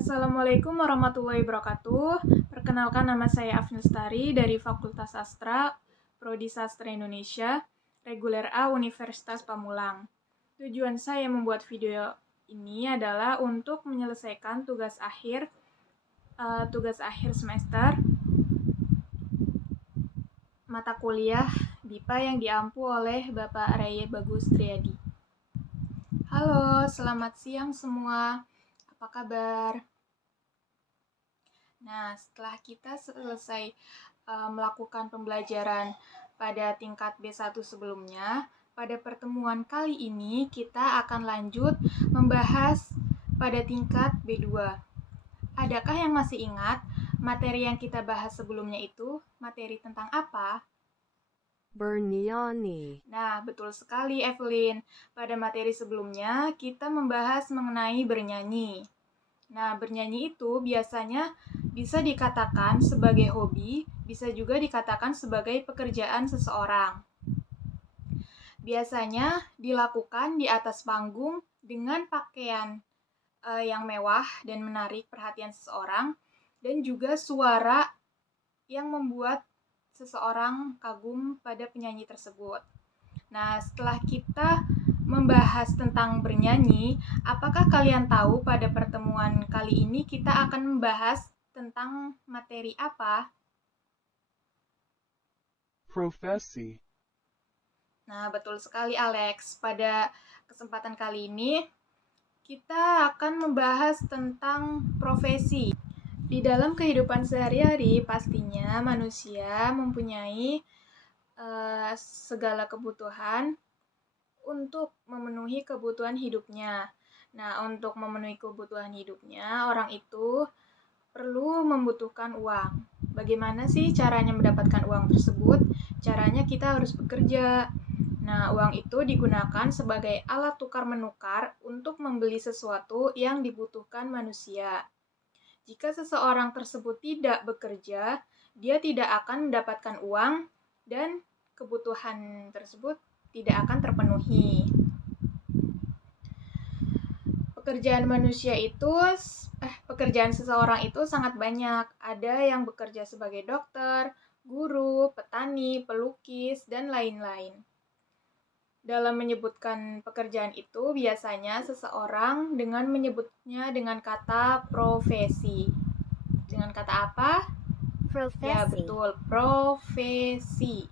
Assalamualaikum warahmatullahi wabarakatuh. Perkenalkan, nama saya Afnil Stari dari Fakultas Sastra, Prodi Sastra Indonesia, Reguler A Universitas Pamulang. Tujuan saya membuat video ini adalah untuk menyelesaikan tugas akhir semester mata kuliah BIPA yang diampu oleh Bapak Raya Bagus Triadi. Halo, selamat siang semua. Apa kabar? Nah, setelah kita selesai melakukan pembelajaran pada tingkat B1 sebelumnya, pada pertemuan kali ini kita akan lanjut membahas pada tingkat B2. Adakah yang masih ingat materi yang kita bahas sebelumnya itu materi tentang apa? Bernyanyi. Nah, betul sekali Evelyn. Pada materi sebelumnya kita membahas mengenai bernyanyi. Nah, bernyanyi itu biasanya bisa dikatakan sebagai hobi, bisa juga dikatakan sebagai pekerjaan seseorang. Biasanya dilakukan di atas panggung dengan pakaian yang mewah dan menarik perhatian seseorang, dan juga suara yang membuat seseorang kagum pada penyanyi tersebut. Nah, setelah kita membahas tentang bernyanyi, apakah kalian tahu pada pertemuan kali ini kita akan membahas tentang materi apa? Profesi. Nah, betul sekali Alex. Pada kesempatan kali ini kita akan membahas tentang profesi. Di dalam kehidupan sehari-hari, pastinya manusia mempunyai segala kebutuhan untuk memenuhi kebutuhan hidupnya. Nah, untuk memenuhi kebutuhan hidupnya, orang itu perlu membutuhkan uang. Bagaimana sih caranya mendapatkan uang tersebut? Caranya kita harus bekerja. Nah, uang itu digunakan sebagai alat tukar-menukar untuk membeli sesuatu yang dibutuhkan manusia. Jika seseorang tersebut tidak bekerja, dia tidak akan mendapatkan uang dan kebutuhan tersebut tidak akan terpenuhi. Pekerjaan seseorang itu sangat banyak. Ada yang bekerja sebagai dokter, guru, petani, pelukis, dan lain-lain. Dalam menyebutkan pekerjaan itu, biasanya seseorang dengan menyebutnya dengan kata profesi. Dengan kata apa? Profesi. Ya, betul, profesi.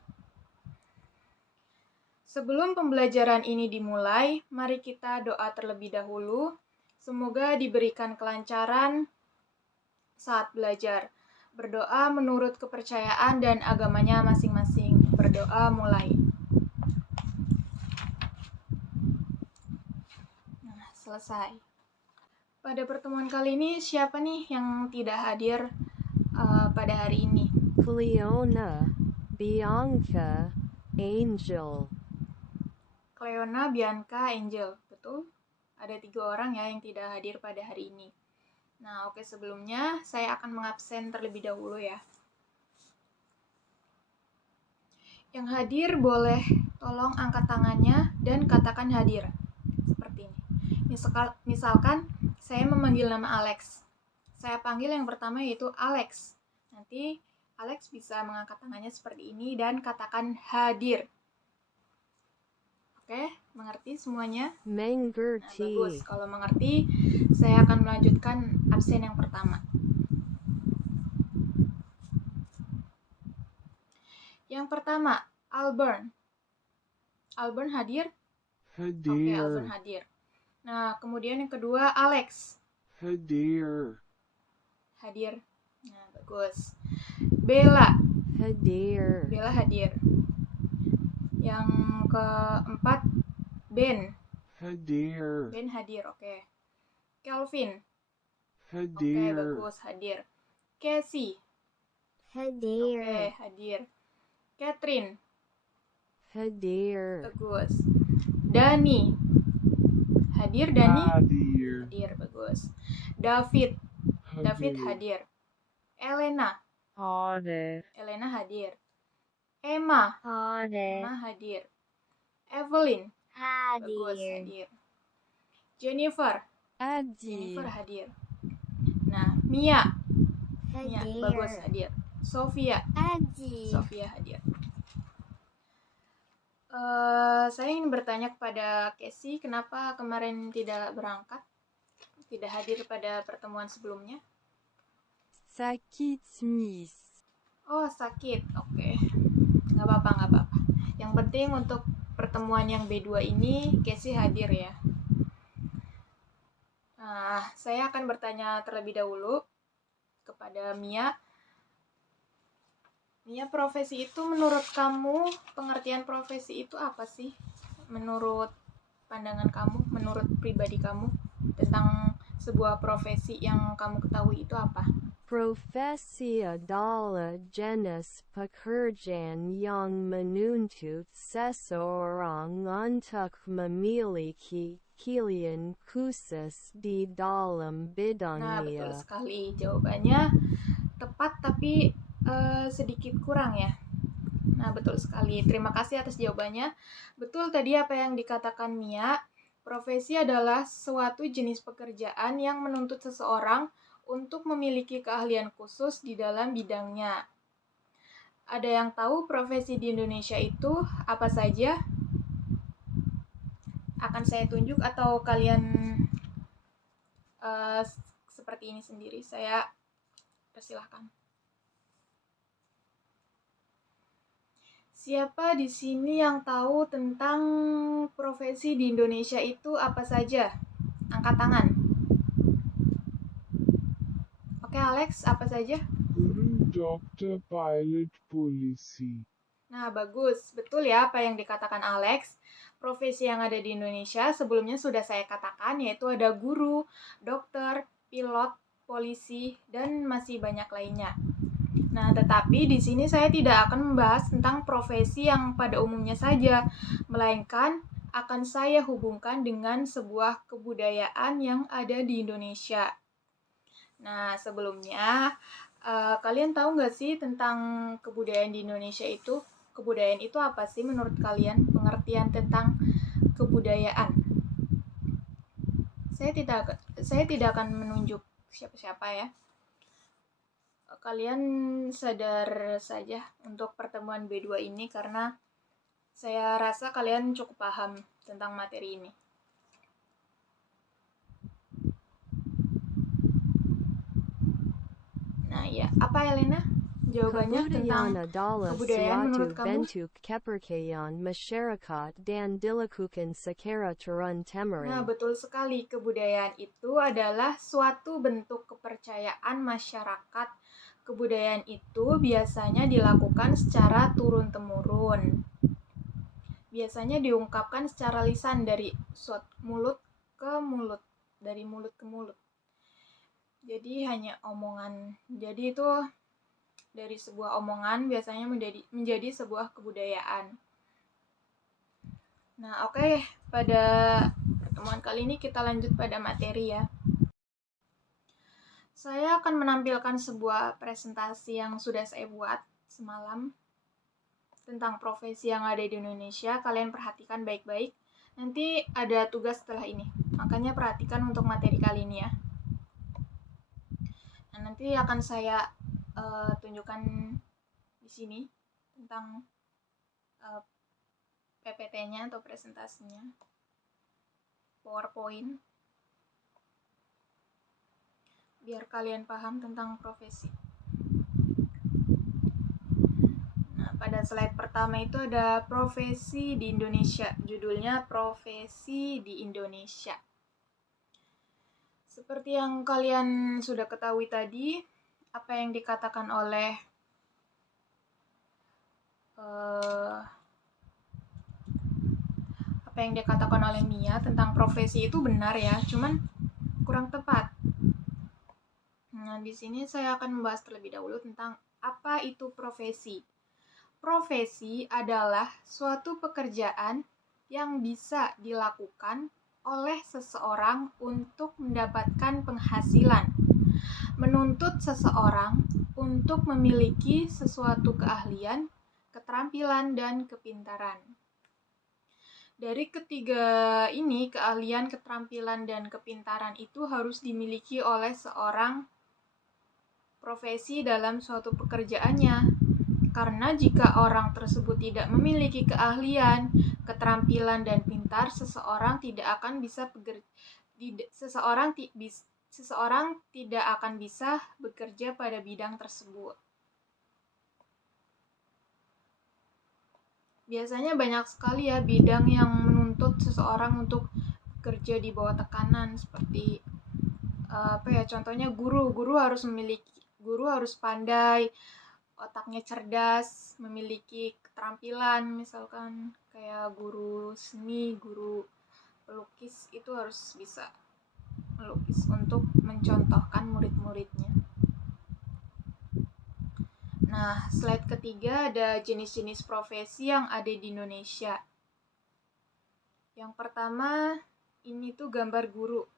Sebelum pembelajaran ini dimulai, mari kita doa terlebih dahulu. Semoga diberikan kelancaran saat belajar. Berdoa menurut kepercayaan dan agamanya masing-masing. Berdoa mulai. Nah, selesai. Pada pertemuan kali ini, siapa nih yang tidak hadir pada hari ini? Cleona. Bianca. Angel. Cleona, Bianca, Angel. Betul? Ada 3 orang ya yang tidak hadir pada hari ini. Nah, oke, sebelumnya saya akan mengabsen terlebih dahulu ya. Yang hadir boleh tolong angkat tangannya dan katakan hadir. Seperti ini. Misalkan saya memanggil nama Alex. Saya panggil yang pertama yaitu Alex. Nanti Alex bisa mengangkat tangannya seperti ini dan katakan hadir. Oke, mengerti semuanya? Mengerti. Nah, bagus. Kalau mengerti, saya akan melanjutkan absen yang pertama. Yang pertama, Albern. Albern hadir? Hadir. Oke, Albern hadir. Nah, kemudian yang kedua, Alex. Hadir. Hadir. Nah, bagus. Bella. Hadir. Bella hadir. Yang keempat, Ben. Hadir. Ben hadir, oke. Kelvin. Hadir. Oke, bagus, hadir. Casey. Hadir. Oke, hadir. Catherine. Hadir. Bagus. Dani. Hadir Dani? Hadir. Hadir, bagus. David. David hadir. Elena. Hadir. Elena hadir. Emma. Hadir. Emma hadir. Evelyn. Bagus, Hadir. hadir. Jennifer. Hadir. Jennifer hadir. Nah, Mia Hadir. bagus, hadir. Sofia Hadir. hadir. Saya ingin bertanya kepada Casey, kenapa kemarin tidak berangkat, tidak hadir pada pertemuan sebelumnya? Sakit Miss. Oh, sakit. Oke. Nggak apa-apa. Yang penting untuk pertemuan yang B2 ini Casey hadir ya. Nah, saya akan bertanya terlebih dahulu kepada Mia. Mia, profesi itu menurut kamu, pengertian profesi itu apa sih? Menurut pandangan kamu, menurut pribadi kamu, tentang sebuah profesi yang kamu ketahui itu apa? Profesi adalah jenis pekerjaan yang menuntut seseorang untuk memiliki keahlian khusus di dalam Nah, betul bidangnya. sekali. Jawabannya tepat tapi sedikit kurang ya. Nah, betul sekali. Terima kasih atas jawabannya. Betul tadi apa yang dikatakan Mia. Profesi adalah suatu jenis pekerjaan yang menuntut seseorang untuk memiliki keahlian khusus di dalam bidangnya. Ada yang tahu profesi di Indonesia itu apa saja? Akan saya tunjuk atau kalian uh, seperti ini sendiri? Saya persilahkan. Siapa di sini yang tahu tentang profesi di Indonesia itu apa saja? Angkat tangan. Oke, Alex, apa saja? Guru, dokter, pilot, polisi. Nah, bagus. Betul ya apa yang dikatakan Alex. Profesi yang ada di Indonesia sebelumnya sudah saya katakan, yaitu ada guru, dokter, pilot, polisi, dan masih banyak lainnya. Nah, tetapi di sini saya tidak akan membahas tentang profesi yang pada umumnya saja, melainkan akan saya hubungkan dengan sebuah kebudayaan yang ada di Indonesia. Nah, sebelumnya, kalian tahu nggak sih tentang kebudayaan di Indonesia itu? Kebudayaan itu apa sih menurut kalian? Pengertian tentang kebudayaan. Saya tidak akan menunjuk siapa-siapa ya. Kalian sadar saja untuk pertemuan B2 ini karena saya rasa kalian cukup paham tentang materi ini. Nah, ya, apa Elena? Jawabannya tentang Kebudayaan adalah kebudayaan menurut suatu kamu? bentuk kepercayaan masyarakat dan dilakukan secara Nah, turun-temurun. betul sekali. Kebudayaan itu adalah suatu bentuk kepercayaan masyarakat. Kebudayaan itu biasanya dilakukan secara turun-temurun. Biasanya diungkapkan secara lisan dari mulut ke mulut, dari mulut ke mulut. Jadi hanya omongan. Jadi itu dari sebuah omongan biasanya menjadi sebuah kebudayaan. Nah, oke. Pada pertemuan kali ini kita lanjut pada materi ya. Saya akan menampilkan sebuah presentasi yang sudah saya buat semalam tentang profesi yang ada di Indonesia. Kalian perhatikan baik-baik. Nanti ada tugas setelah ini. Makanya perhatikan untuk materi kali ini ya. Nah, nanti akan saya tunjukkan di sini tentang PPT-nya atau presentasinya. PowerPoint. Biar kalian paham tentang profesi. Nah, pada slide pertama itu ada profesi di Indonesia. Judulnya Profesi di Indonesia. Seperti yang kalian sudah ketahui tadi, apa yang dikatakan oleh Mia tentang profesi itu benar ya, cuman kurang tepat. Nah, di sini saya akan membahas terlebih dahulu tentang apa itu profesi. Profesi adalah suatu pekerjaan yang bisa dilakukan oleh seseorang untuk mendapatkan penghasilan, menuntut seseorang untuk memiliki sesuatu keahlian, keterampilan, dan kepintaran. Dari ketiga ini, keahlian, keterampilan, dan kepintaran itu harus dimiliki oleh seorang profesi dalam suatu pekerjaannya. Karena jika orang tersebut tidak memiliki keahlian, keterampilan, dan pintar, seseorang tidak akan bisa bekerja pada bidang tersebut. Biasanya banyak sekali ya bidang yang menuntut seseorang untuk bekerja di bawah tekanan, seperti contohnya guru harus pandai, otaknya cerdas, memiliki keterampilan, misalkan kayak guru seni, guru pelukis itu harus bisa melukis untuk mencontohkan murid-muridnya. Nah, slide ketiga ada jenis-jenis profesi yang ada di Indonesia. Yang pertama, ini tuh gambar guru.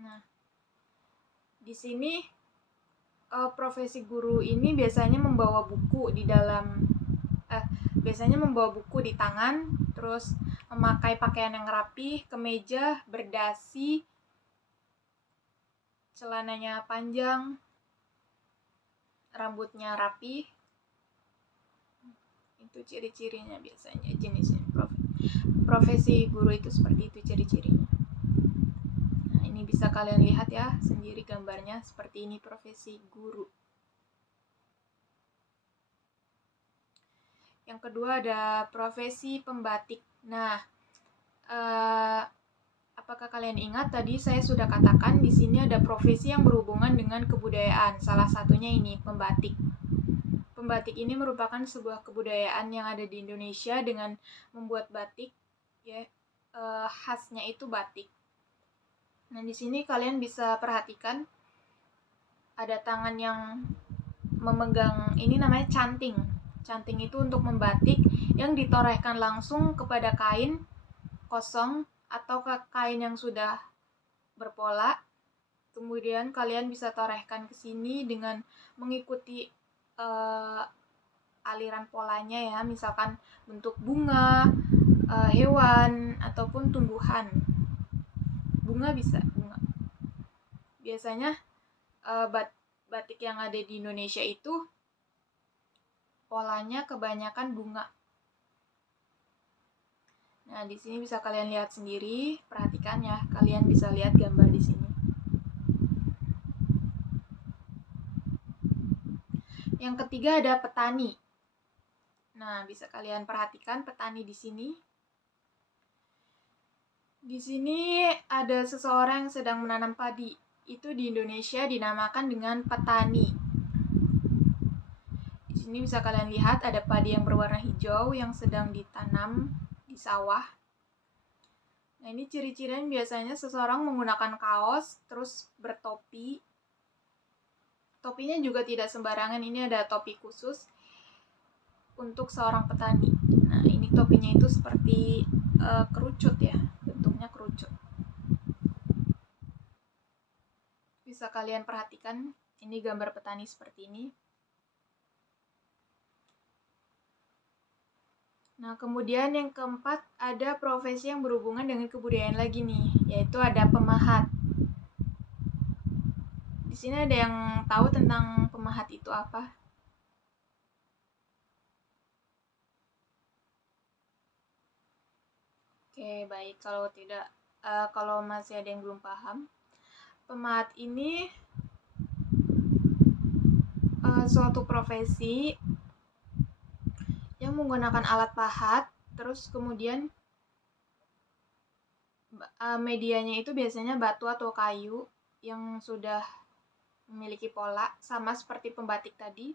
Nah, di sini profesi guru ini biasanya membawa buku di tangan, terus memakai pakaian yang rapi, kemeja, berdasi, celananya panjang, rambutnya rapi. Itu ciri-cirinya biasanya, jenisnya profesi guru itu seperti itu ciri-cirinya. Nah, ini bisa kalian lihat ya sendiri gambarnya, seperti ini profesi guru. Yang kedua ada profesi pembatik. Nah, apakah kalian ingat tadi saya sudah katakan di sini ada profesi yang berhubungan dengan kebudayaan. Salah satunya ini pembatik. Pembatik ini merupakan sebuah kebudayaan yang ada di Indonesia dengan membuat batik, ya, khasnya itu batik. Nah, di sini kalian bisa perhatikan ada tangan yang memegang, ini namanya canting. Canting itu untuk membatik yang ditorehkan langsung kepada kain kosong atau ke kain yang sudah berpola. Kemudian kalian bisa torehkan ke sini dengan mengikuti aliran polanya ya, misalkan bentuk bunga, hewan, ataupun tumbuhan. Bunga bisa, bunga. Biasanya batik yang ada di Indonesia itu polanya kebanyakan bunga. Nah, di sini bisa kalian lihat sendiri, perhatikan ya, kalian bisa lihat gambar di sini. Yang ketiga ada petani. Nah, bisa kalian perhatikan petani di sini. Di sini ada seseorang yang sedang menanam padi. Itu di Indonesia dinamakan dengan petani. Di sini bisa kalian lihat ada padi yang berwarna hijau yang sedang ditanam di sawah. Nah, ini ciri-cirinya biasanya seseorang menggunakan kaos, terus bertopi. Topinya juga tidak sembarangan, ini ada topi khusus untuk seorang petani. Nah, ini topinya itu seperti kerucut ya, bentuknya kerucut. Bisa kalian perhatikan, ini gambar petani seperti ini. Nah, kemudian yang keempat ada profesi yang berhubungan dengan kebudayaan lagi nih, yaitu ada pemahat. Di sini ada yang tahu tentang pemahat itu apa? Oke, baik. Kalau masih ada yang belum paham, pemahat ini suatu profesi yang menggunakan alat pahat, terus kemudian medianya itu biasanya batu atau kayu yang sudah memiliki pola, sama seperti pembatik tadi.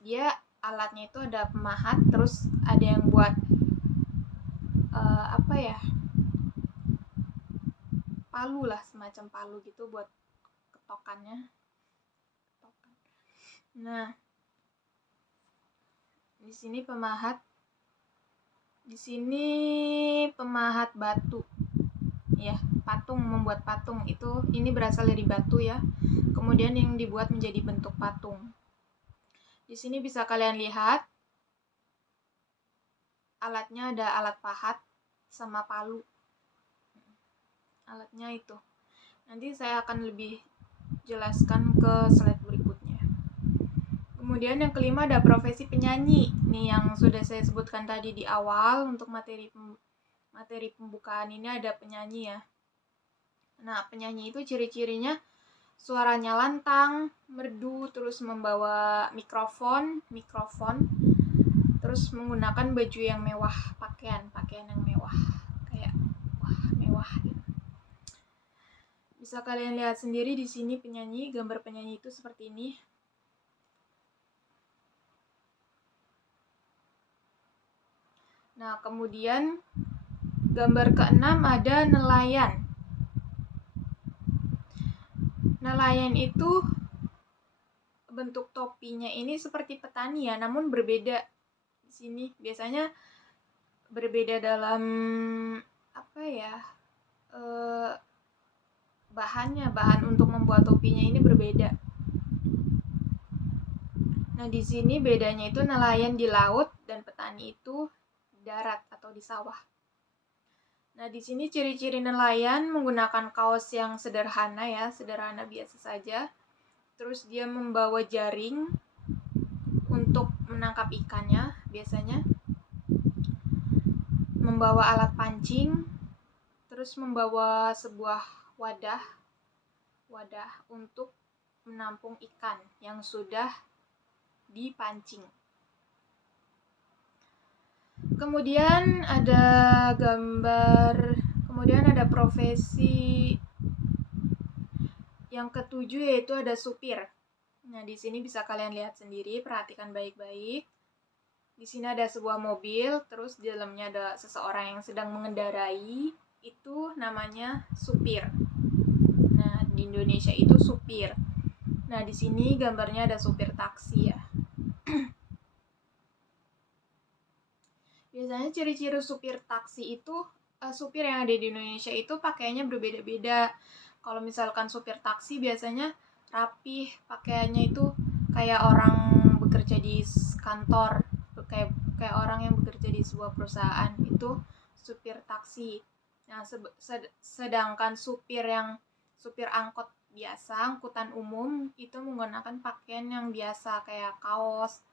Dia alatnya itu ada pemahat, terus ada yang buat palu lah, semacam palu gitu buat ketokannya. Nah, di sini pemahat batu. Ya, patung, membuat patung itu ini berasal dari batu ya. Kemudian yang dibuat menjadi bentuk patung. Di sini bisa kalian lihat alatnya ada alat pahat sama palu. Alatnya itu. Nanti saya akan lebih jelaskan ke slide berikutnya. Kemudian yang kelima ada profesi penyanyi. Nih yang sudah saya sebutkan tadi di awal, untuk materi pembukaan ini ada penyanyi ya. Nah, penyanyi itu ciri-cirinya suaranya lantang, merdu, terus membawa mikrofon, terus menggunakan baju yang mewah, pakaian yang mewah, kayak mewah gitu. Bisa kalian lihat sendiri di sini gambar penyanyi itu seperti ini. Nah, kemudian gambar keenam ada nelayan. Nelayan itu bentuk topinya ini seperti petani ya, namun berbeda. Di sini biasanya berbeda dalam bahan untuk membuat topinya ini berbeda. Nah, di sini bedanya itu nelayan di laut dan petani itu darat atau di sawah. Nah, di sini ciri-ciri nelayan menggunakan kaos yang sederhana biasa saja. Terus dia membawa jaring untuk menangkap ikannya biasanya. Membawa alat pancing, terus membawa sebuah wadah untuk menampung ikan yang sudah dipancing. Kemudian ada profesi yang ketujuh, yaitu ada supir. Nah, di sini bisa kalian lihat sendiri, perhatikan baik-baik. Di sini ada sebuah mobil, terus di dalamnya ada seseorang yang sedang mengendarai, itu namanya supir. Nah, di Indonesia itu supir. Nah, di sini gambarnya ada supir taksi ya. Biasanya ciri-ciri supir taksi itu, supir yang ada di Indonesia itu pakaiannya berbeda-beda. Kalau misalkan supir taksi biasanya rapih, pakaiannya itu kayak orang bekerja di kantor, kayak orang yang bekerja di sebuah perusahaan, itu supir taksi. Nah, sedangkan supir angkot biasa, angkutan umum, itu menggunakan pakaian yang biasa kayak kaos.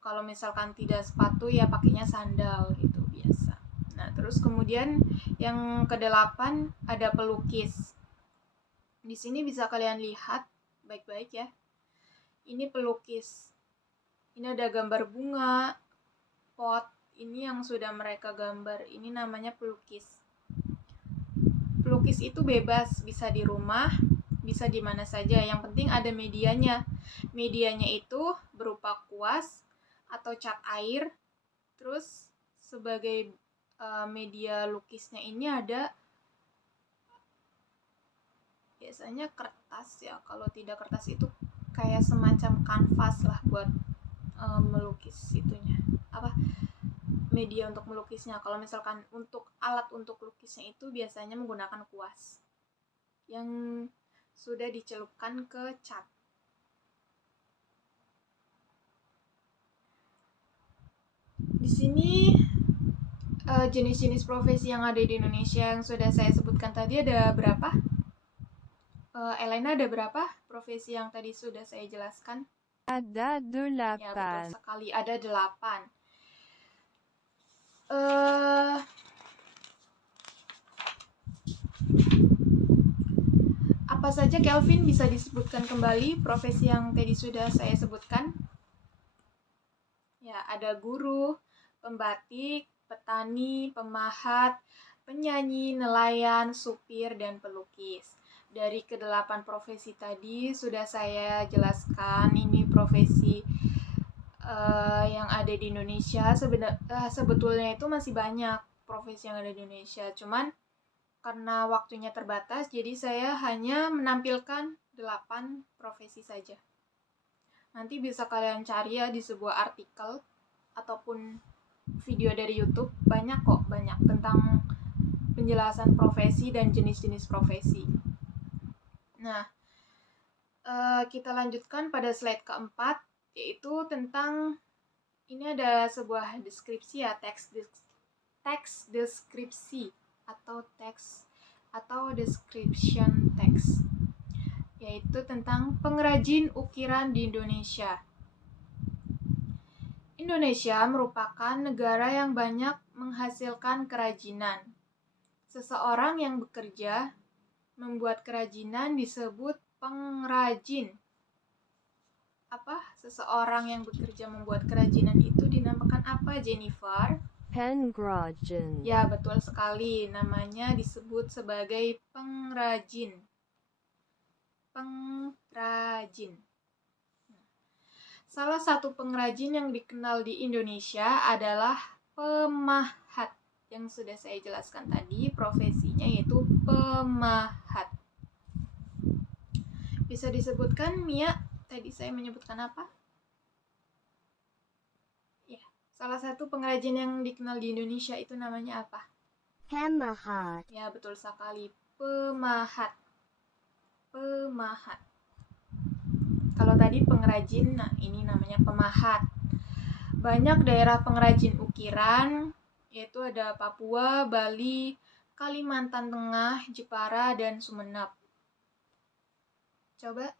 Kalau misalkan tidak sepatu ya pakainya sandal gitu biasa. Nah, terus kemudian yang ke-8 ada pelukis. Di sini bisa kalian lihat baik-baik ya. Ini pelukis. Ini ada gambar bunga, pot. Ini yang sudah mereka gambar. Ini namanya pelukis. Pelukis itu bebas, bisa di rumah, bisa di mana saja. Yang penting ada medianya. Medianya itu berupa kuas atau cat air. Terus sebagai media lukisnya ini ada biasanya kertas ya. Kalau tidak kertas itu kayak semacam kanvas lah buat melukis itunya. Media untuk melukisnya. Kalau misalkan untuk alat untuk lukisnya itu biasanya menggunakan kuas yang sudah dicelupkan ke cat. Di sini jenis-jenis profesi yang ada di Indonesia yang sudah saya sebutkan tadi ada berapa? Elena, ada berapa profesi yang tadi sudah saya jelaskan? Ada 8. Ya, betul sekali, ada 8. Apa saja, Kelvin, bisa disebutkan kembali profesi yang tadi sudah saya sebutkan? Ya, ada guru, pembatik, petani, pemahat, penyanyi, nelayan, supir, dan pelukis. Dari ke-8 profesi tadi sudah saya jelaskan, ini profesi yang ada di Indonesia. Sebetulnya itu masih banyak profesi yang ada di Indonesia, cuman karena waktunya terbatas, jadi saya hanya menampilkan 8 profesi saja. Nanti bisa kalian cari ya di sebuah artikel ataupun video dari YouTube, banyak tentang penjelasan profesi dan jenis-jenis profesi. Nah, kita lanjutkan pada slide keempat, yaitu tentang, ini ada sebuah deskripsi ya, teks deskripsi atau description text, yaitu tentang pengrajin ukiran di Indonesia. Indonesia merupakan negara yang banyak menghasilkan kerajinan. Seseorang yang bekerja membuat kerajinan disebut pengrajin. Seseorang yang bekerja membuat kerajinan itu dinamakan apa, Jennifer? Pengrajin. Ya, betul sekali. Namanya disebut sebagai pengrajin. Pengrajin. Salah satu pengrajin yang dikenal di Indonesia adalah pemahat. Yang sudah saya jelaskan tadi, profesinya yaitu pemahat. Bisa disebutkan, Mia, tadi saya menyebutkan apa? Ya, salah satu pengrajin yang dikenal di Indonesia itu namanya apa? Pemahat. Ya, betul sekali. Pemahat. Pemahat. Kalau tadi pengrajin, nah ini namanya pemahat. Banyak daerah pengrajin ukiran, yaitu ada Papua, Bali, Kalimantan Tengah, Jepara, dan Sumeneb. Coba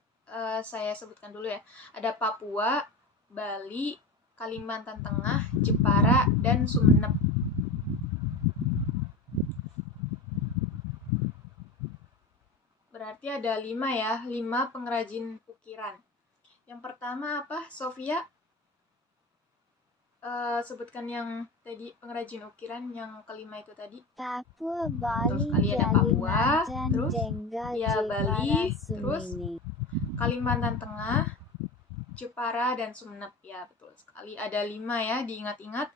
saya sebutkan dulu ya. Ada Papua, Bali, Kalimantan Tengah, Jepara, dan Sumeneb. Berarti ada 5 ya, 5 pengrajin ukiran. Yang pertama apa, Sofia? Sebutkan yang tadi pengrajin ukiran yang kelima itu tadi. Papua, Terus Bali, kali ada Papua, terus Tengah, ya Bali, Jepara, terus Kalimantan Tengah, Jepara, dan Sumeneb. Ya, betul sekali. Ada 5 ya, diingat-ingat.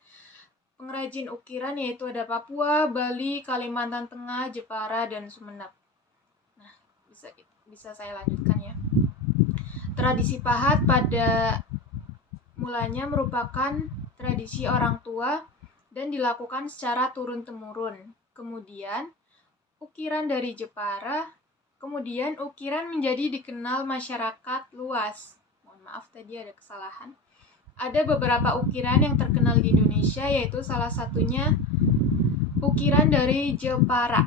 Pengrajin ukiran yaitu ada Papua, Bali, Kalimantan Tengah, Jepara, dan Sumeneb. Nah, bisa saya lanjutkan ya. Tradisi pahat pada mulanya merupakan tradisi orang tua dan dilakukan secara turun-temurun. Kemudian, ukiran dari Jepara, kemudian ukiran menjadi dikenal masyarakat luas. Mohon maaf tadi ada kesalahan. Ada beberapa ukiran yang terkenal di Indonesia, yaitu salah satunya ukiran dari Jepara.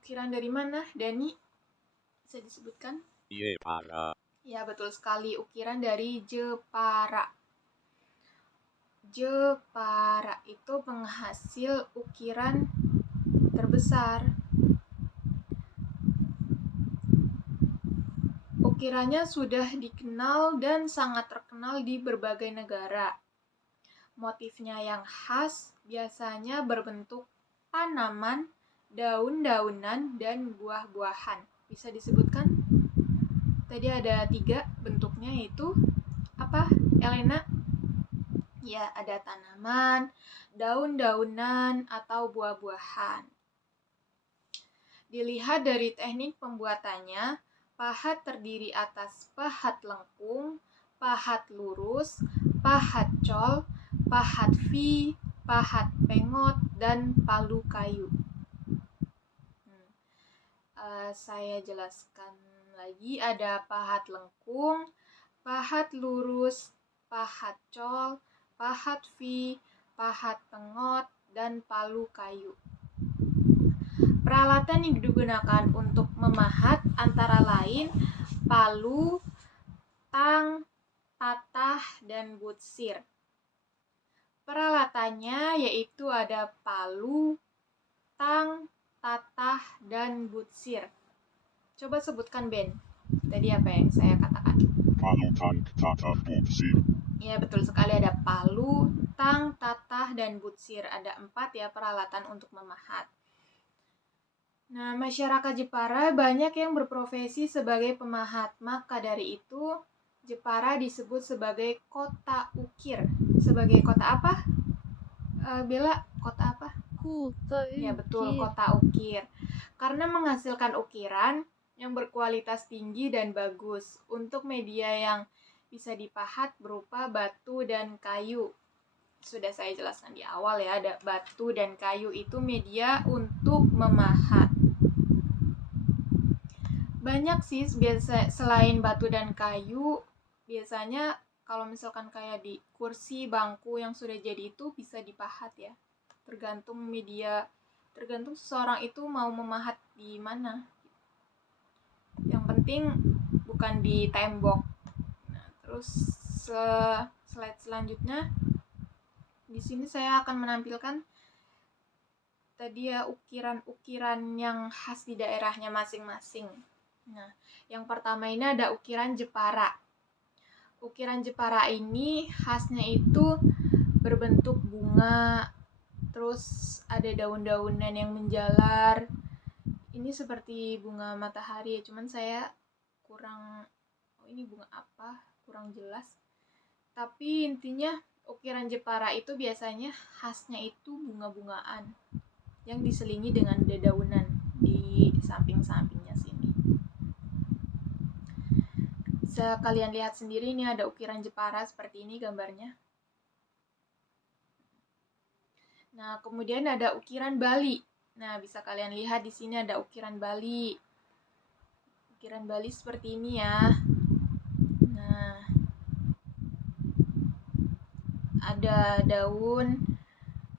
Ukiran dari mana, Dani? Bisa disebutkan? Jepara. Ya, betul sekali. Ukiran dari Jepara. Jepara itu penghasil ukiran terbesar. Ukirannya sudah dikenal dan sangat terkenal di berbagai negara. Motifnya yang khas biasanya berbentuk tanaman, daun-daunan, dan buah-buahan. Bisa disebutkan? Tadi ada 3 bentuknya, yaitu apa, Elena? Ya, ada tanaman, daun-daunan, atau buah-buahan. Dilihat dari teknik pembuatannya, pahat terdiri atas pahat lengkung, pahat lurus, pahat col, pahat V, pahat pengot, dan palu kayu. Saya jelaskan lagi, ada pahat lengkung, pahat lurus, pahat col, pahat V, pahat pengot, dan palu kayu. Peralatan yang digunakan untuk memahat antara lain palu, tang, tatah, dan butsir. Peralatannya yaitu ada palu, tang, tatah, dan butsir. Coba sebutkan, Ben. Tadi apa yang saya katakan? Palu, tang, tatah, butsir. Ya, betul sekali, ada palu, tang, tatah, dan butsir. Ada 4 ya peralatan untuk memahat. Nah, masyarakat Jepara banyak yang berprofesi sebagai pemahat. Maka dari itu, Jepara disebut sebagai kota ukir. Sebagai kota apa? Bella, kota apa? Kota Ya, betul, ukir. kota ukir. Karena menghasilkan ukiran yang berkualitas tinggi dan bagus untuk media yang bisa dipahat berupa batu dan kayu. Sudah saya jelaskan di awal ya, ada batu dan kayu itu media untuk memahat. Banyak sih biasa selain batu dan kayu, biasanya kalau misalkan kayak di kursi, bangku yang sudah jadi itu bisa dipahat ya. Tergantung media, tergantung seseorang itu mau memahat di mana. Yang penting penting bukan di tembok. Nah, terus slide selanjutnya di sini saya akan menampilkan tadi ya ukiran-ukiran yang khas di daerahnya masing-masing. Nah, yang pertama ini ada ukiran Jepara. Ukiran Jepara ini khasnya itu berbentuk bunga, terus ada daun-daunan yang menjalar. Ini seperti bunga matahari ya, cuman saya ini bunga apa, kurang jelas. Tapi intinya ukiran Jepara itu biasanya khasnya itu bunga-bungaan yang diselingi dengan dedaunan di samping-sampingnya sini. Bisa kalian lihat sendiri, ini ada ukiran Jepara seperti ini gambarnya. Nah, kemudian ada ukiran Bali. Nah, bisa kalian lihat di sini ada ukiran Bali. Ukiran Bali seperti ini ya. Nah, ada daun,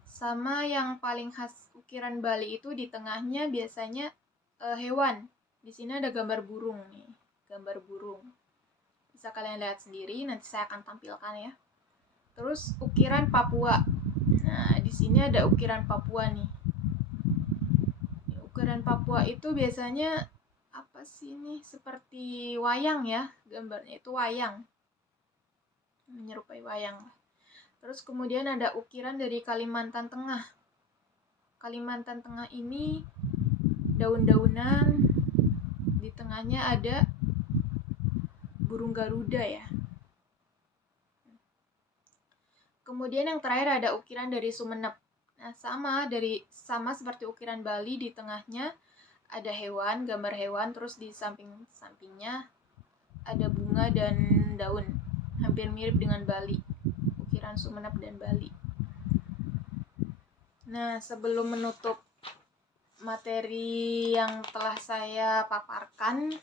sama yang paling khas ukiran Bali itu di tengahnya biasanya hewan. Di sini ada gambar burung nih, gambar burung. Bisa kalian lihat sendiri, nanti saya akan tampilkan ya. Terus ukiran Papua. Nah, di sini ada ukiran Papua nih. Ukiran Papua itu biasanya apa sih ini? Seperti wayang ya, gambarnya itu wayang. Menyerupai wayang. Terus kemudian ada ukiran dari Kalimantan Tengah. Kalimantan Tengah ini daun-daunan, di tengahnya ada burung Garuda ya. Kemudian yang terakhir ada ukiran dari Sumenep. Nah, sama seperti ukiran Bali, di tengahnya ada hewan, gambar hewan, terus di samping-sampingnya ada bunga dan daun. Hampir mirip dengan Bali, ukiran Sumenep dan Bali. Nah, sebelum menutup materi yang telah saya paparkan,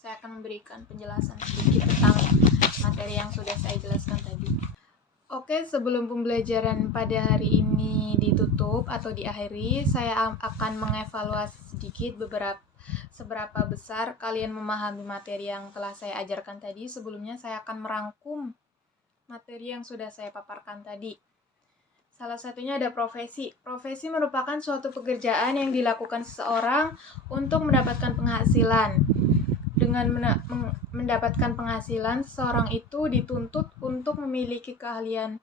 saya akan memberikan penjelasan sedikit tentang materi yang sudah saya jelaskan tadi. Oke, sebelum pembelajaran pada hari ini ditutup atau diakhiri, saya akan mengevaluasi sedikit seberapa besar kalian memahami materi yang telah saya ajarkan tadi. Sebelumnya saya akan merangkum materi yang sudah saya paparkan tadi. Salah satunya ada profesi. Profesi merupakan suatu pekerjaan yang dilakukan seseorang untuk mendapatkan penghasilan. Dengan mendapatkan penghasilan, seseorang itu dituntut untuk memiliki keahlian,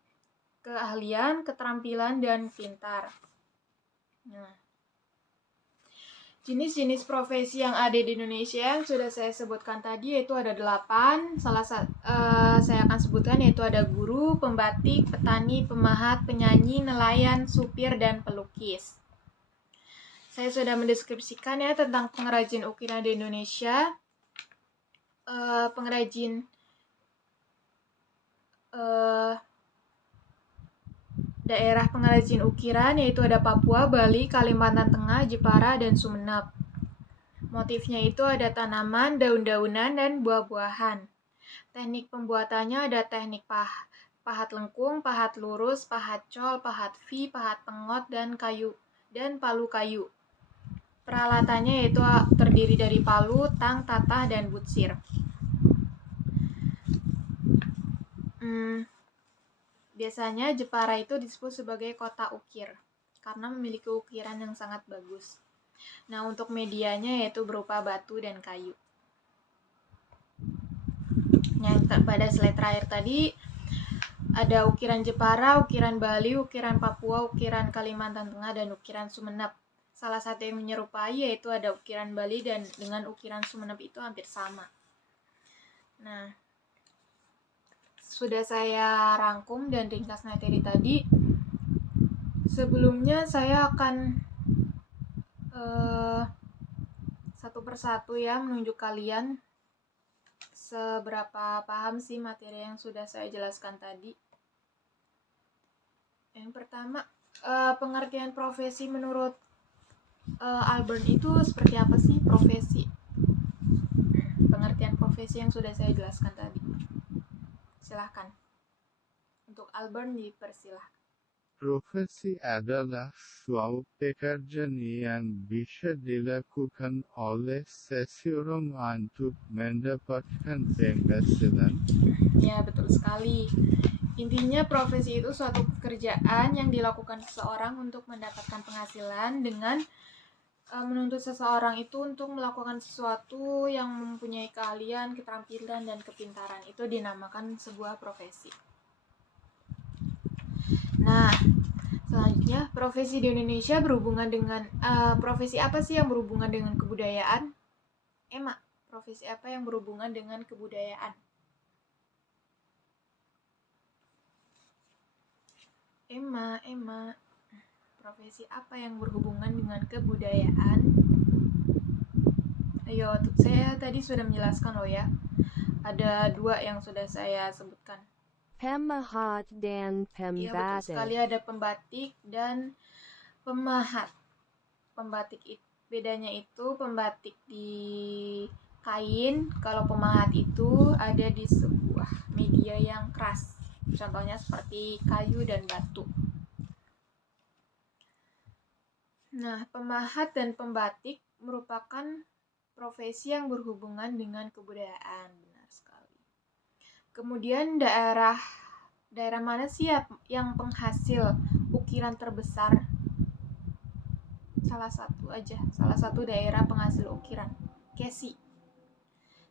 keterampilan, dan pintar. Nah, jenis-jenis profesi yang ada di Indonesia yang sudah saya sebutkan tadi yaitu ada 8. Saya akan sebutkan yaitu ada guru, pembatik, petani, pemahat, penyanyi, nelayan, supir, dan pelukis. Saya sudah mendeskripsikan ya tentang pengrajin ukiran di Indonesia. Daerah pengrajin ukiran yaitu ada Papua, Bali, Kalimantan Tengah, Jepara, dan Sumenep. Motifnya itu ada tanaman, daun-daunan, dan buah-buahan. Teknik pembuatannya ada teknik pahat lengkung, pahat lurus, pahat col, pahat V, pahat pengot, dan palu kayu. Peralatannya yaitu terdiri dari palu, tang, tatah, dan butsir. Biasanya Jepara itu disebut sebagai kota ukir karena memiliki ukiran yang sangat bagus. Nah, untuk medianya yaitu berupa batu dan kayu. Yang pada slide terakhir tadi ada ukiran Jepara, ukiran Bali, ukiran Papua, ukiran Kalimantan Tengah, dan ukiran Sumenep. Salah satu yang menyerupai yaitu ada ukiran Bali, dan dengan ukiran Sumenep itu hampir sama. Nah, sudah saya rangkum dan ringkas materi tadi. Sebelumnya saya akan satu persatu ya menunjuk kalian seberapa paham sih materi yang sudah saya jelaskan tadi. Yang pertama, pengertian profesi menurut Albert itu seperti apa sih profesi? Pengertian profesi yang sudah saya jelaskan tadi. Silahkan. Untuk Albert dipersilahkan. Profesi adalah suatu pekerjaan yang bisa dilakukan oleh seseorang untuk mendapatkan penghasilan. Ya, betul sekali. Intinya profesi itu suatu pekerjaan yang dilakukan seseorang untuk mendapatkan penghasilan dengan menuntut seseorang itu untuk melakukan sesuatu yang mempunyai keahlian, keterampilan, dan kepintaran. Itu dinamakan sebuah profesi. Nah, selanjutnya, profesi di Indonesia berhubungan dengan profesi apa sih yang berhubungan dengan kebudayaan? Emma, profesi apa yang berhubungan dengan kebudayaan? Emma, profesi apa yang berhubungan dengan kebudayaan? Ayo, saya tadi sudah menjelaskan loh ya. Ada 2 yang sudah saya sebutkan. Pemahat dan Iya, betul sekali, pembatik. ada pembatik dan pemahat. Bedanya itu pembatik di kain, kalau pemahat itu ada di sebuah media yang keras. Contohnya seperti kayu dan batu. Nah, pemahat dan pembatik merupakan profesi yang berhubungan dengan kebudayaan, benar sekali. Kemudian daerah mana sih yang penghasil ukiran terbesar? Salah satu daerah penghasil ukiran. Kesi.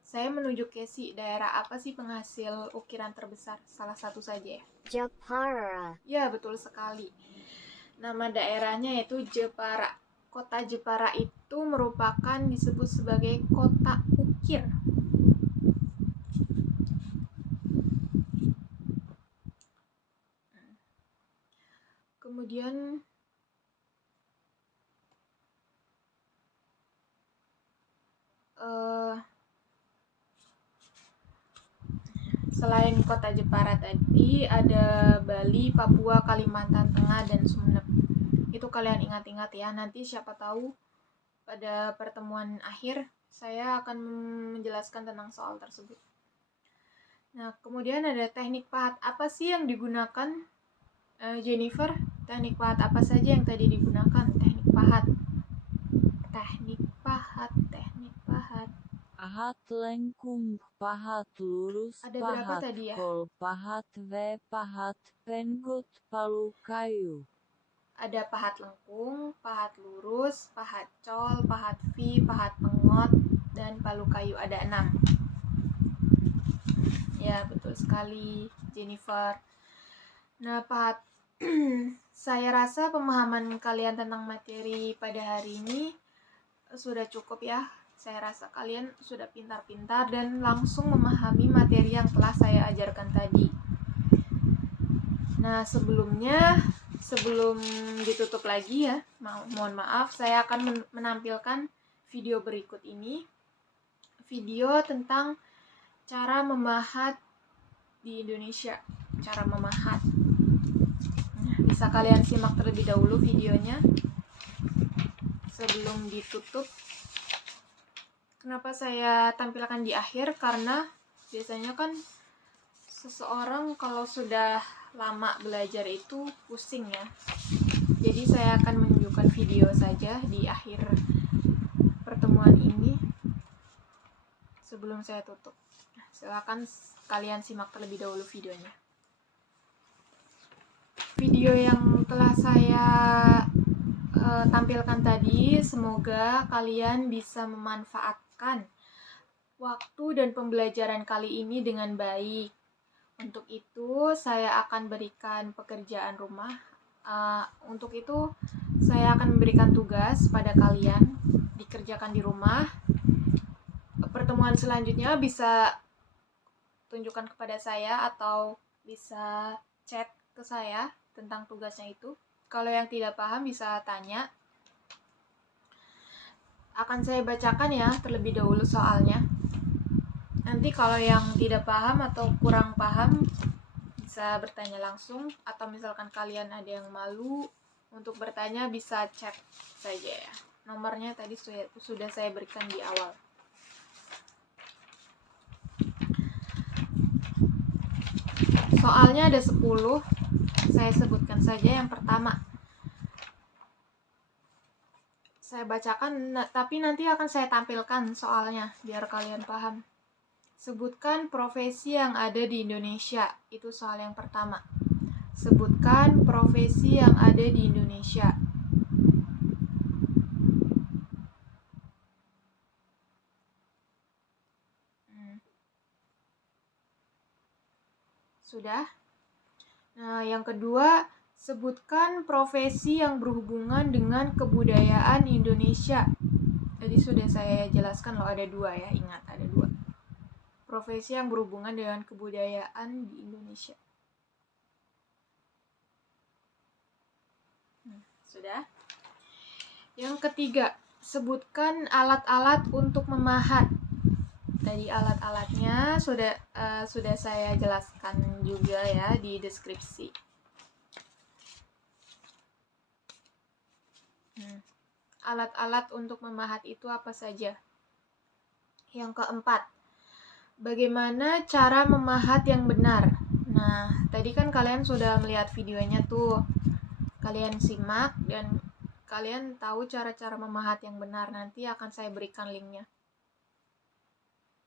Saya menuju Kesi. Daerah apa sih penghasil ukiran terbesar? Salah satu saja ya. Jepara. Ya, betul sekali. Nama daerahnya yaitu Jepara. Kota Jepara itu merupakan disebut sebagai kota ukir. Kemudian selain kota Jepara tadi ada Bali, Papua, Kalimantan Tengah, dan Sumeneb. Itu kalian ingat-ingat ya. Nanti siapa tahu pada pertemuan akhir saya akan menjelaskan tentang soal tersebut. Nah, kemudian ada teknik pahat. Apa sih yang digunakan, Jennifer? Teknik pahat apa saja yang tadi digunakan? Teknik pahat. Pahat lengkung, pahat lurus, Ada berapa pahat tadi ya? kol, pahat V, pahat penggut, palu kayu. Ada pahat lengkung, pahat lurus, pahat col, pahat V, pahat pengot, dan palu kayu. Ada 6. Ya, betul sekali, Jennifer. Nah, pahat saya rasa pemahaman kalian tentang materi pada hari ini sudah cukup ya. Saya rasa kalian sudah pintar-pintar dan langsung memahami materi yang telah saya ajarkan tadi. Nah, sebelum ditutup lagi ya, mohon maaf, saya akan menampilkan video berikut ini. Video tentang cara memahat di Indonesia. Cara memahat. Nah, bisa kalian simak terlebih dahulu videonya sebelum ditutup. Kenapa saya tampilkan di akhir? Karena biasanya kan seseorang kalau sudah lama belajar itu pusing ya. Jadi saya akan menunjukkan video saja di akhir pertemuan ini sebelum saya tutup. Nah, silakan kalian simak terlebih dahulu videonya. Video yang telah saya tampilkan tadi, semoga kalian bisa memanfaatkan waktu dan pembelajaran kali ini dengan baik. Untuk itu, saya akan berikan pekerjaan rumah. Untuk itu, saya akan memberikan tugas pada kalian, dikerjakan di rumah. Pertemuan selanjutnya bisa tunjukkan kepada saya atau bisa chat ke saya tentang tugasnya itu. Kalau yang tidak paham bisa tanya. Akan saya bacakan ya terlebih dahulu soalnya. Nanti kalau yang tidak paham atau kurang paham bisa bertanya langsung, atau misalkan kalian ada yang malu untuk bertanya bisa chat saja ya. Nomornya tadi sudah saya berikan di awal. Soalnya ada 10. saya sebutkan saja yang pertama. Saya bacakan, tapi nanti akan saya tampilkan soalnya, biar kalian paham. Sebutkan profesi yang ada di Indonesia. Itu soal yang pertama. Sebutkan profesi yang ada di Indonesia. Sudah? Nah, yang kedua, sebutkan profesi yang berhubungan dengan kebudayaan Indonesia. Tadi sudah saya jelaskan loh, ada dua ya, ingat ada dua. Profesi yang berhubungan dengan kebudayaan di Indonesia. Sudah? Yang ketiga, sebutkan alat-alat untuk memahat. Tadi alat-alatnya sudah saya jelaskan juga ya di deskripsi. Alat-alat untuk memahat itu apa saja? Yang keempat, bagaimana cara memahat yang benar? Nah, tadi kan kalian sudah melihat videonya tuh. Kalian simak dan kalian tahu cara-cara memahat yang benar. Nanti akan saya berikan linknya.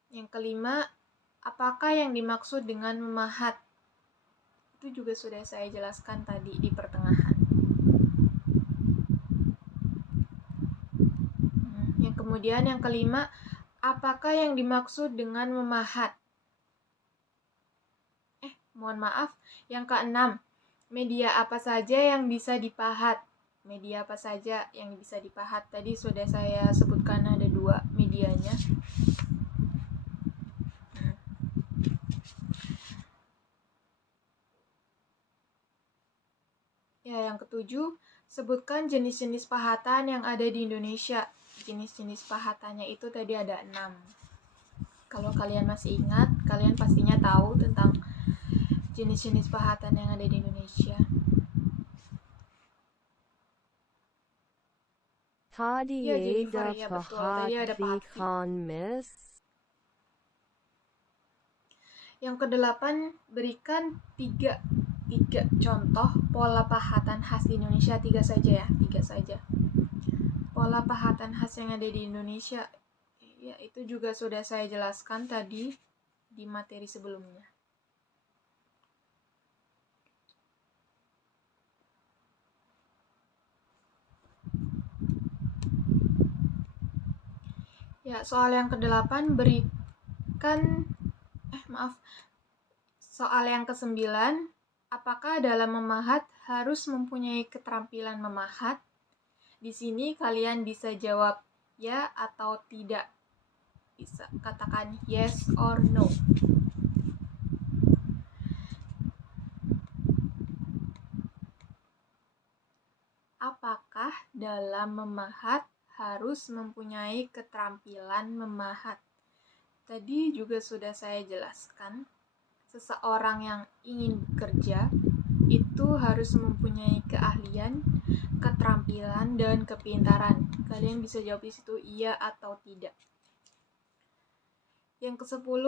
Yang kelima, apakah yang dimaksud dengan memahat? Itu juga sudah saya jelaskan tadi di pertengahan. Kemudian yang kelima, apakah yang dimaksud dengan memahat? Mohon maaf, yang keenam, media apa saja yang bisa dipahat? Media apa saja yang bisa dipahat? Tadi sudah saya sebutkan ada dua medianya. Ya, yang ketujuh, sebutkan jenis-jenis pahatan yang ada di Indonesia. Jenis-jenis pahatannya itu tadi ada 6. Kalau kalian masih ingat, kalian pastinya tahu tentang jenis-jenis pahatan yang ada di Indonesia. Ya, Jennifer, ya betul. Tadi ada pahat. Yang kedelapan, berikan tiga contoh pola pahatan khas di Indonesia. 3 saja ya, 3 saja. Pola pahatan khas yang ada di Indonesia, ya itu juga sudah saya jelaskan tadi di materi sebelumnya. Ya, soal yang ke-8 soal yang ke-9, apakah dalam memahat harus mempunyai keterampilan memahat? Di sini kalian bisa jawab ya atau tidak. Bisa katakan yes or no. Apakah dalam memahat harus mempunyai keterampilan memahat? Tadi juga sudah saya jelaskan, seseorang yang ingin bekerja itu harus mempunyai keahlian, keterampilan, dan kepintaran. Kalian bisa jawab di situ iya atau tidak. Yang ke-10,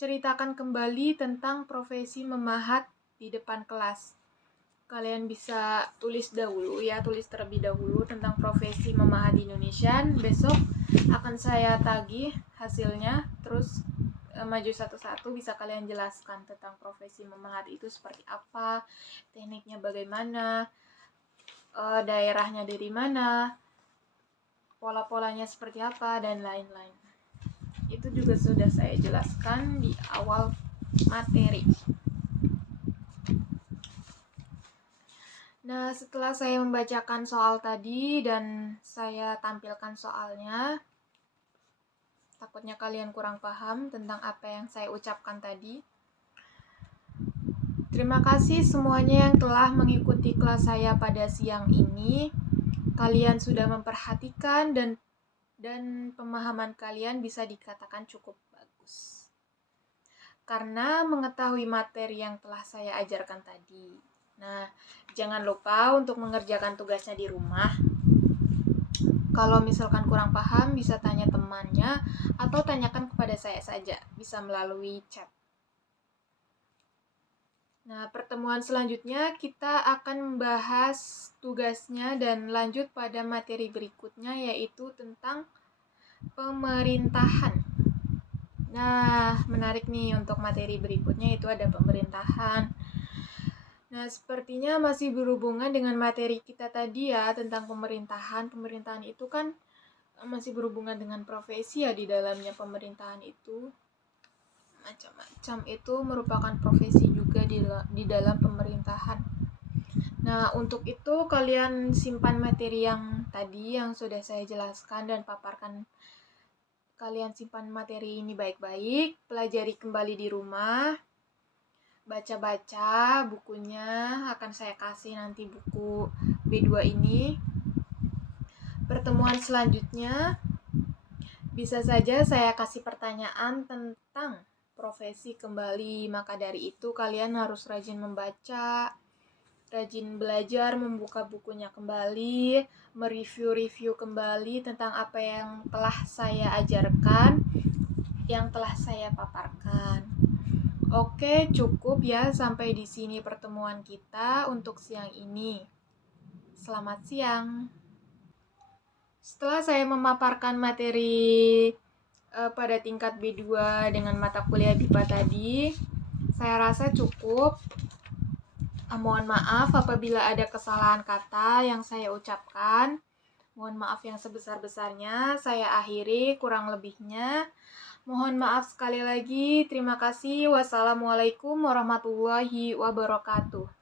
ceritakan kembali tentang profesi memahat di depan kelas. Kalian bisa tulis terlebih dahulu tentang profesi memahat di Indonesia. Besok akan saya tagih hasilnya, terus maju satu-satu bisa kalian jelaskan tentang profesi memahat itu seperti apa, tekniknya bagaimana, daerahnya dari mana, pola-polanya seperti apa, dan lain-lain. Itu juga sudah saya jelaskan di awal materi. Nah, setelah saya membacakan soal tadi dan saya tampilkan soalnya, takutnya kalian kurang paham tentang apa yang saya ucapkan tadi. Terima kasih semuanya yang telah mengikuti kelas saya pada siang ini. Kalian sudah memperhatikan dan pemahaman kalian bisa dikatakan cukup bagus. Karena mengetahui materi yang telah saya ajarkan tadi. Nah, jangan lupa untuk mengerjakan tugasnya di rumah. Kalau misalkan kurang paham, bisa tanya temannya atau tanyakan kepada saya saja. Bisa melalui chat. Nah, pertemuan selanjutnya kita akan membahas tugasnya dan lanjut pada materi berikutnya, yaitu tentang pemerintahan. Nah, menarik nih untuk materi berikutnya, itu ada pemerintahan. Nah, sepertinya masih berhubungan dengan materi kita tadi ya, tentang pemerintahan. Pemerintahan itu kan masih berhubungan dengan profesi ya, di dalamnya pemerintahan itu. Macam-macam itu merupakan profesi juga di dalam pemerintahan. Nah, untuk itu kalian simpan materi yang tadi yang sudah saya jelaskan dan paparkan. Kalian simpan materi ini baik-baik, pelajari kembali di rumah. Baca-baca bukunya, akan saya kasih nanti buku B2 ini. Pertemuan selanjutnya bisa saja saya kasih pertanyaan tentang profesi kembali, maka dari itu kalian harus rajin membaca, rajin belajar, membuka bukunya kembali, mereview-review kembali tentang apa yang telah saya ajarkan, yang telah saya paparkan. Oke, cukup ya sampai di sini pertemuan kita untuk siang ini. Selamat siang. Setelah saya memaparkan materi pada tingkat B2 dengan mata kuliah BIPA tadi, saya rasa cukup. Mohon maaf apabila ada kesalahan kata yang saya ucapkan. Mohon maaf yang sebesar-besarnya. Saya akhiri kurang lebihnya. Mohon maaf sekali lagi. Terima kasih. Wassalamualaikum warahmatullahi wabarakatuh.